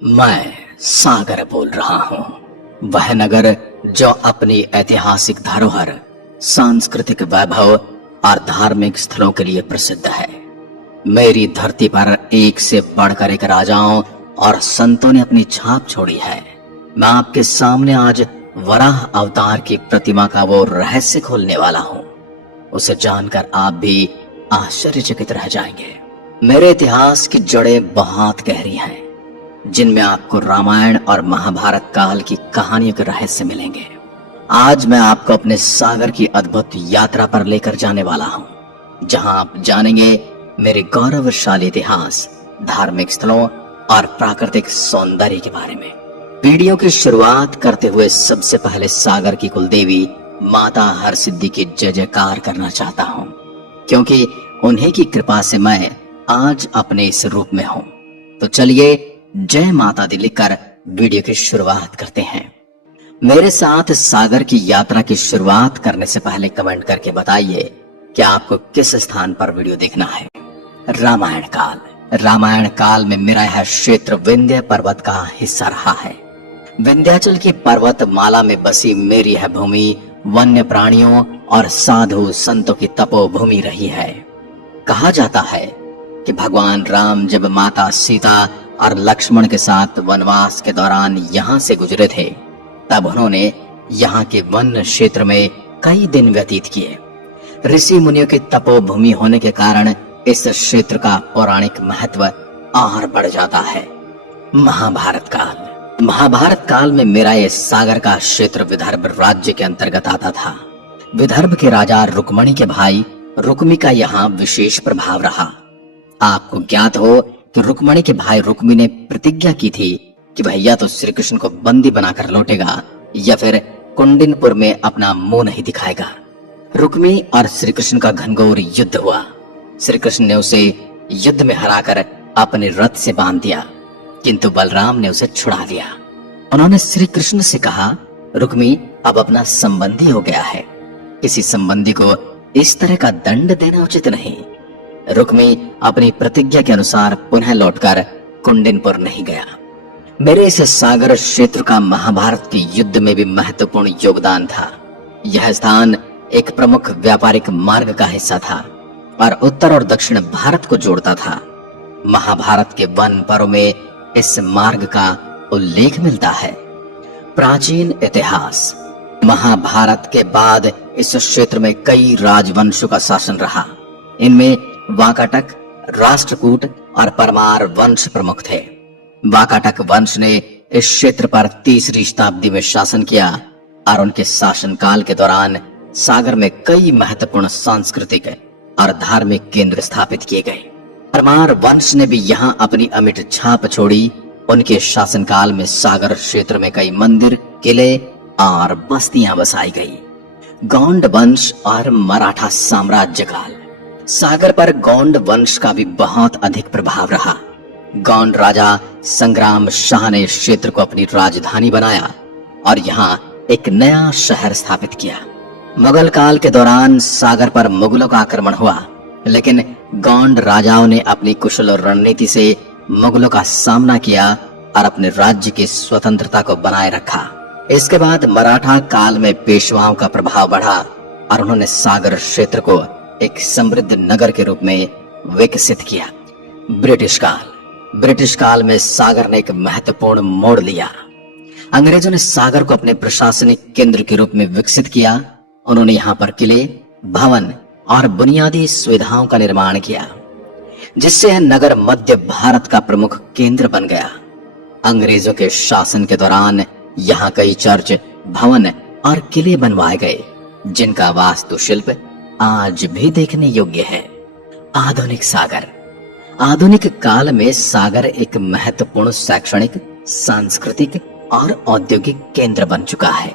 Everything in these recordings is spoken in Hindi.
मैं सागर बोल रहा हूँ। वह नगर जो अपनी ऐतिहासिक धरोहर, सांस्कृतिक वैभव और धार्मिक स्थलों के लिए प्रसिद्ध है। मेरी धरती पर एक से बढ़कर एक राजाओं और संतों ने अपनी छाप छोड़ी है। मैं आपके सामने आज वराह अवतार की प्रतिमा का वो रहस्य खोलने वाला हूँ। उसे जानकर आप भी आश्चर्यचकित रह जाएंगे। मेरे इतिहास की जड़ें बहुत गहरी हैं, जिनमें आपको रामायण और महाभारत काल की कहानियों के रहस्य मिलेंगे। आज मैं आपको अपने सागर की अद्भुत यात्रा पर लेकर जाने वाला हूँ, जहाँ आप जानेंगे मेरे गौरवशाली इतिहास, धार्मिक स्थलों और प्राकृतिक सौंदर्य के बारे में। वीडियो की शुरुआत करते हुए सबसे पहले सागर की कुलदेवी माता हरसिद्धि की जय जयकार करना चाहता हूँ, क्योंकि उन्हीं की कृपा से मैं आज अपने इस रूप में हूँ। तो चलिए जय माता दी लिखकर वीडियो की शुरुआत करते हैं। मेरे साथ सागर की यात्रा की शुरुआत करने से पहले कमेंट करके बताइए कि आपको किस स्थान पर वीडियो देखना है। रामायण काल। रामायण काल में मेरा यह क्षेत्र विंध्य पर्वत का हिस्सा रहा है। विंध्याचल की पर्वतमाला में बसी मेरी यह भूमि वन्य प्राणियों और साधु संतों की तपोभूमि रही है। कहा जाता है कि भगवान राम जब माता सीता और लक्ष्मण के साथ वनवास के दौरान यहाँ से गुजरे थे, तब उन्होंने यहाँ के वन क्षेत्र में कई दिन व्यतीत किए। ऋषि मुनियों की तपोभूमि होने के कारण इस क्षेत्र का पौराणिक महत्व और बढ़ जाता है। महाभारत काल। महाभारत काल में मेरा यह सागर का क्षेत्र विदर्भ राज्य के अंतर्गत आता था। विदर्भ के राजा रुक्मणी के भाई रुक्मी का यहाँ विशेष प्रभाव रहा। आपको ज्ञात हो कि रुक्मणी के भाई रुक्मी ने प्रतिज्ञा की थी कि वह या तो श्री कृष्ण को बंदी बनाकर लौटेगा या फिर कुंडिनपुर में अपना मुंह नहीं दिखाएगा। रुक्मी और श्री कृष्ण का घनघोर युद्ध हुआ। श्री कृष्ण ने उसे युद्ध में हराकर अपने रथ से बांध दिया, किंतु बलराम ने उसे छुड़ा लिया। उन्होंने श्री कृष्ण से कहा, रुक्मी अब अपना संबंधी हो गया है, किसी संबंधी को इस तरह का दंड देना उचित नहीं। रुक्मी अपनी प्रतिज्ञा के अनुसार पुनः लौटकर कुंडिनपुर नहीं गया। मेरे इस सागर क्षेत्र का महाभारत के युद्ध में भी महत्वपूर्ण योगदान था। यह स्थान एक प्रमुख व्यापारिक मार्ग का हिस्सा था और उत्तर और दक्षिण भारत को जोड़ता था। महाभारत के वन पर्व में इस मार्ग का उल्लेख मिलता है। प्राचीन इतिहास। महाभारत के बाद इस क्षेत्र में कई राजवंशों का शासन रहा। इनमें वाकाटक, राष्ट्रकूट और परमार वंश प्रमुख थे। वाकाटक वंश ने इस क्षेत्र पर 3री शताब्दी में शासन किया और उनके शासनकाल के दौरान सागर में कई महत्वपूर्ण सांस्कृतिक और धार्मिक केंद्र स्थापित किए गए। परमार वंश ने भी यहाँ अपनी अमिट छाप छोड़ी। उनके शासनकाल में सागर क्षेत्र में कई मंदिर, किले और बस्तियां बसाई गई। गौंड वंश और मराठा साम्राज्य काल। सागर पर गौंड वंश का भी बहुत अधिक प्रभाव रहा। गौंड राजा संग्राम शाह ने इस क्षेत्र को अपनी राजधानी बनाया और यहाँ एक नया शहर स्थापित किया। मुगल काल के दौरान सागर पर मुगलों का आक्रमण हुआ, लेकिन गौंड राजाओं ने अपनी कुशल रणनीति से मुगलों का सामना किया और अपने राज्य की स्वतंत्रता को बनाए रखा। इसके बाद मराठा काल में पेशवाओं का प्रभाव बढ़ा और उन्होंने सागर क्षेत्र को एक समृद्ध नगर के रूप में विकसित किया। ब्रिटिश काल। ब्रिटिश काल में सागर ने एक महत्वपूर्ण मोड़ लिया। अंग्रेजों ने सागर को अपने प्रशासनिक केंद्र के रूप में विकसित किया। उन्होंने यहाँ पर किले, भवन और बुनियादी सुविधाओं का निर्माण किया, जिससे यह नगर मध्य भारत का प्रमुख केंद्र बन गया। अंग्रेजों के शासन के दौरान यहाँ कई चर्च, भवन और किले बनवाए गए, जिनका वास्तुशिल्प आज भी देखने योग्य है। आधुनिक सागर। आधुनिक काल में सागर एक महत्वपूर्ण शैक्षणिक, सांस्कृतिक और औद्योगिक केंद्र बन चुका है।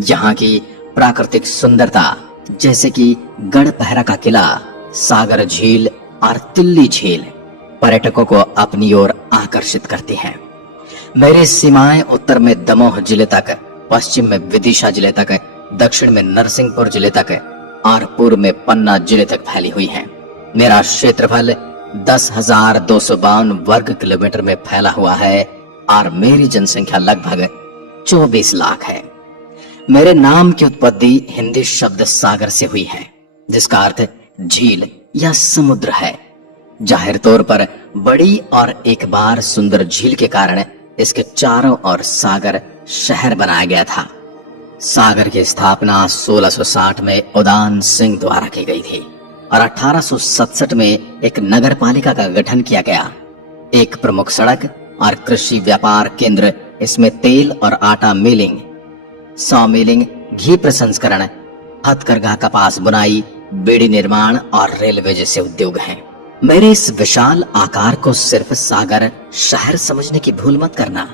यहाँ की प्राकृतिक सुंदरता, जैसे कि गढ़पहरा का किला, सागर झील और तिल्ली झील, पर्यटकों को अपनी ओर आकर्षित करती है। मेरी सीमाएं उत्तर में दमोह जिले तक, पश्चिम में विदिशा जिले तक, दक्षिण में नरसिंहपुर जिले तक और पूर्व में पन्ना जिले तक फैली हुई है। मेरा क्षेत्रफल 10,252 वर्ग किलोमीटर में फैला हुआ है और मेरी जनसंख्या लगभग 24 लाख है। मेरे नाम की उत्पत्ति हिंदी शब्द सागर से हुई है, जिसका अर्थ झील या समुद्र है। जाहिर तौर पर बड़ी और एक बार सुंदर झील के कारण इसके चारों ओर सागर शहर बनाया गया था। सागर की स्थापना 1660 में उदान सिंह द्वारा की गई थी और 1867 में एक नगर पालिका का गठन किया गया। एक प्रमुख सड़क और कृषि व्यापार केंद्र इसमें तेल और आटा मिलिंग, सॉ मिलिंग, घी प्रसंस्करण, हथकरघा, कपास बुनाई, बीड़ी निर्माण और रेलवे जैसे उद्योग हैं। मेरे इस विशाल आकार को सिर्फ सागर शहर समझने की भूल मत करना।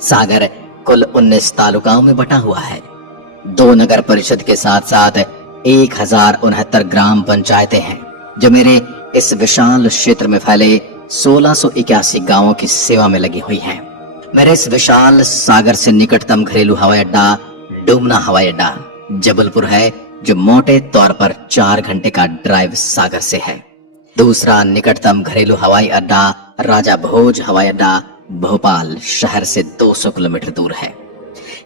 सागर कुल 19 तालुकाओं में बटा हुआ है। 2 नगर परिषद के साथ साथ 1069 ग्राम पंचायतें हैं, जो मेरे इस विशाल क्षेत्र में फैले 1681 गांवों की सेवा में लगी हुई हैं। मेरे इस विशाल सागर से निकटतम घरेलू हवाई अड्डा डुमना हवाई अड्डा जबलपुर है, जो मोटे तौर पर 4 घंटे का ड्राइव सागर से है। दूसरा निकटतम घरेलू हवाई अड्डा राजा भोज हवाई अड्डा भोपाल शहर से 200 किलोमीटर दूर है।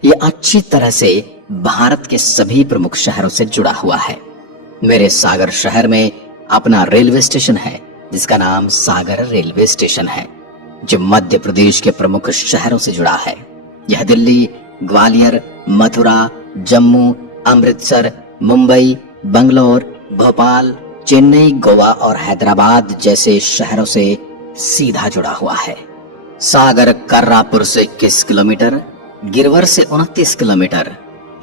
ये अच्छी तरह से भारत के सभी प्रमुख शहरों से जुड़ा हुआ है। मेरे सागर शहर में अपना रेलवे स्टेशन है, जिसका नाम सागर रेलवे स्टेशन है, जो मध्य प्रदेश के प्रमुख शहरों से जुड़ा है। यह दिल्ली, ग्वालियर, मथुरा, जम्मू, अमृतसर, मुंबई, बंगलोर, भोपाल, चेन्नई, गोवा और हैदराबाद जैसे शहरों से सीधा जुड़ा हुआ है। सागर कर्रापुर से 21 किलोमीटर, गिरवर से 29 किलोमीटर,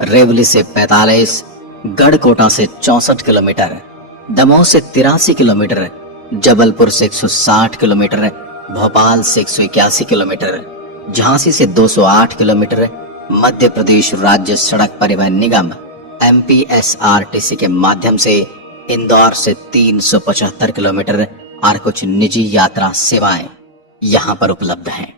रेवली से 45, गढ़कोटा से 64 किलोमीटर, दमोह से 83 किलोमीटर, जबलपुर से 160 किलोमीटर, भोपाल से 181 किलोमीटर, झांसी से 208 किलोमीटर, मध्य प्रदेश राज्य सड़क परिवहन निगम MPSRTC के माध्यम से इंदौर से 375 किलोमीटर और कुछ निजी यात्रा सेवाएं यहां पर उपलब्ध हैं।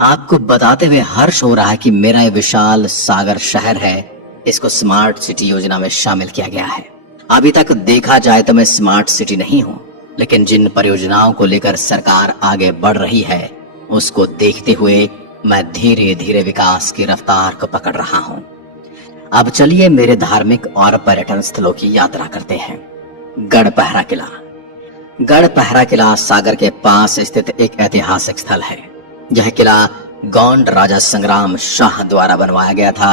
आपको बताते हुए हर्ष हो रहा है कि मेरा ये विशाल सागर शहर है, इसको स्मार्ट सिटी योजना में शामिल किया गया है। अभी तक देखा जाए तो मैं स्मार्ट सिटी नहीं हूं, लेकिन जिन परियोजनाओं को लेकर सरकार आगे बढ़ रही है, उसको देखते हुए मैं धीरे धीरे विकास की रफ्तार को पकड़ रहा हूं। अब चलिए मेरे धार्मिक और पर्यटन स्थलों की यात्रा करते हैं। गढ़पहरा किला। गढ़पहरा किला सागर के पास स्थित एक ऐतिहासिक स्थल है। यह किला गोंड राजा संग्राम शाह द्वारा बनवाया गया था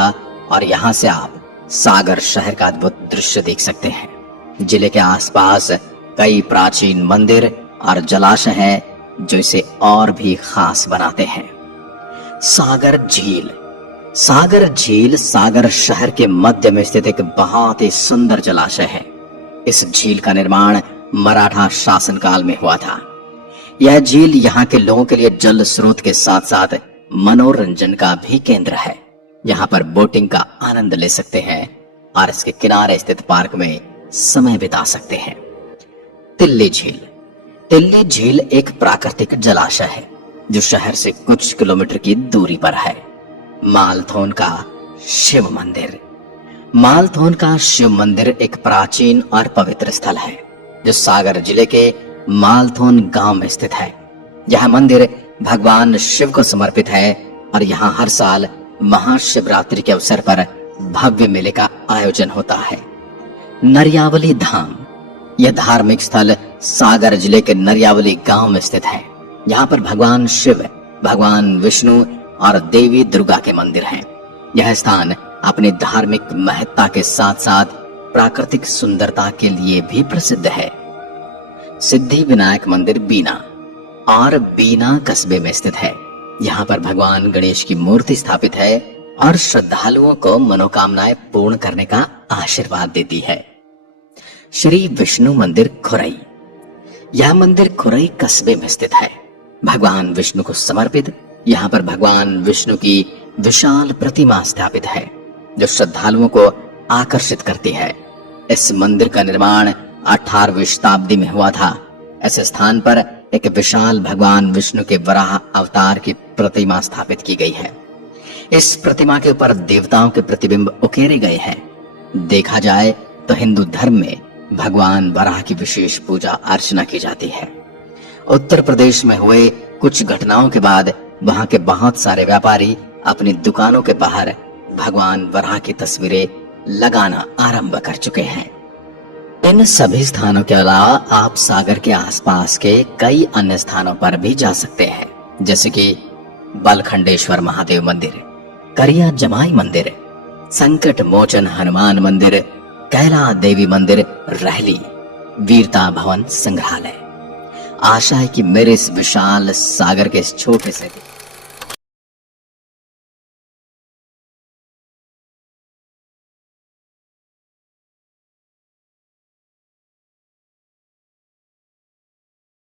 और यहाँ से आप सागर शहर का अद्भुत दृश्य देख सकते हैं। जिले के आसपास कई प्राचीन मंदिर और जलाशय हैं, जो इसे और भी खास बनाते हैं। सागर झील। सागर झील सागर शहर के मध्य में स्थित एक बहुत ही सुंदर जलाशय है। इस झील का निर्माण मराठा शासनकाल में हुआ था। यह झील यहाँ के लोगों के लिए जल स्रोत के साथ साथ मनोरंजन का भी केंद्र है। यहाँ पर बोटिंग का आनंद ले सकते हैं और इसके किनारे स्थित पार्क में समय बिता सकते हैं। तिल्ली झील। तिल्ली झील एक प्राकृतिक जलाशय है, जो शहर से कुछ किलोमीटर की दूरी पर है। मालथोन का शिव मंदिर। मालथोन का शिव मंदिर एक प्राचीन और पवित्र स्थल है, जो सागर जिले के मालथोन गांव में स्थित है। यह मंदिर भगवान शिव को समर्पित है और यहाँ हर साल महाशिवरात्रि के अवसर पर भव्य मेले का आयोजन होता है। नरियावली धाम। यह धार्मिक स्थल सागर जिले के नरियावली गांव में स्थित है। यहाँ पर भगवान शिव, भगवान विष्णु और देवी दुर्गा के मंदिर हैं। यह स्थान अपनी धार्मिक महत्ता के साथ साथ प्राकृतिक सुंदरता के लिए भी प्रसिद्ध है। सिद्धि विनायक मंदिर बीना। और बीना कस्बे में स्थित है। यहाँ पर भगवान गणेश की मूर्ति स्थापित है और श्रद्धालुओं को मनोकामनाएं पूर्ण करने का आशीर्वाद देती है। श्री विष्णु मंदिर खुरई। यह मंदिर खुरई कस्बे में स्थित है। भगवान विष्णु को समर्पित यहाँ पर भगवान विष्णु की विशाल प्रतिमा स्थापित है, जो श्रद्धालुओं को आकर्षित करती है। इस मंदिर का निर्माण 18वीं शताब्दी में हुआ था। ऐसे स्थान पर एक विशाल भगवान विष्णु के वराह अवतार की प्रतिमा स्थापित की गई है। इस प्रतिमा के ऊपर देवताओं के प्रतिबिंब उकेरे गए हैं। देखा जाए तो हिंदू धर्म में भगवान वराह की विशेष पूजा अर्चना की जाती है। उत्तर प्रदेश में हुए कुछ घटनाओं के बाद वहां के बहुत सारे व्यापारी अपनी दुकानों के बाहर भगवान वराह की तस्वीरें लगाना आरंभ कर चुके हैं। इन सभी स्थानों के अलावा आप सागर के आसपास के कई अन्य स्थानों पर भी जा सकते हैं, जैसे कि बलखंडेश्वर महादेव मंदिर, करिया जमाई मंदिर, संकट मोचन हनुमान मंदिर, कैला देवी मंदिर, रहली, वीरता भवन संग्रहालय। आशा है कि मेरे इस विशाल सागर के इस छोटे से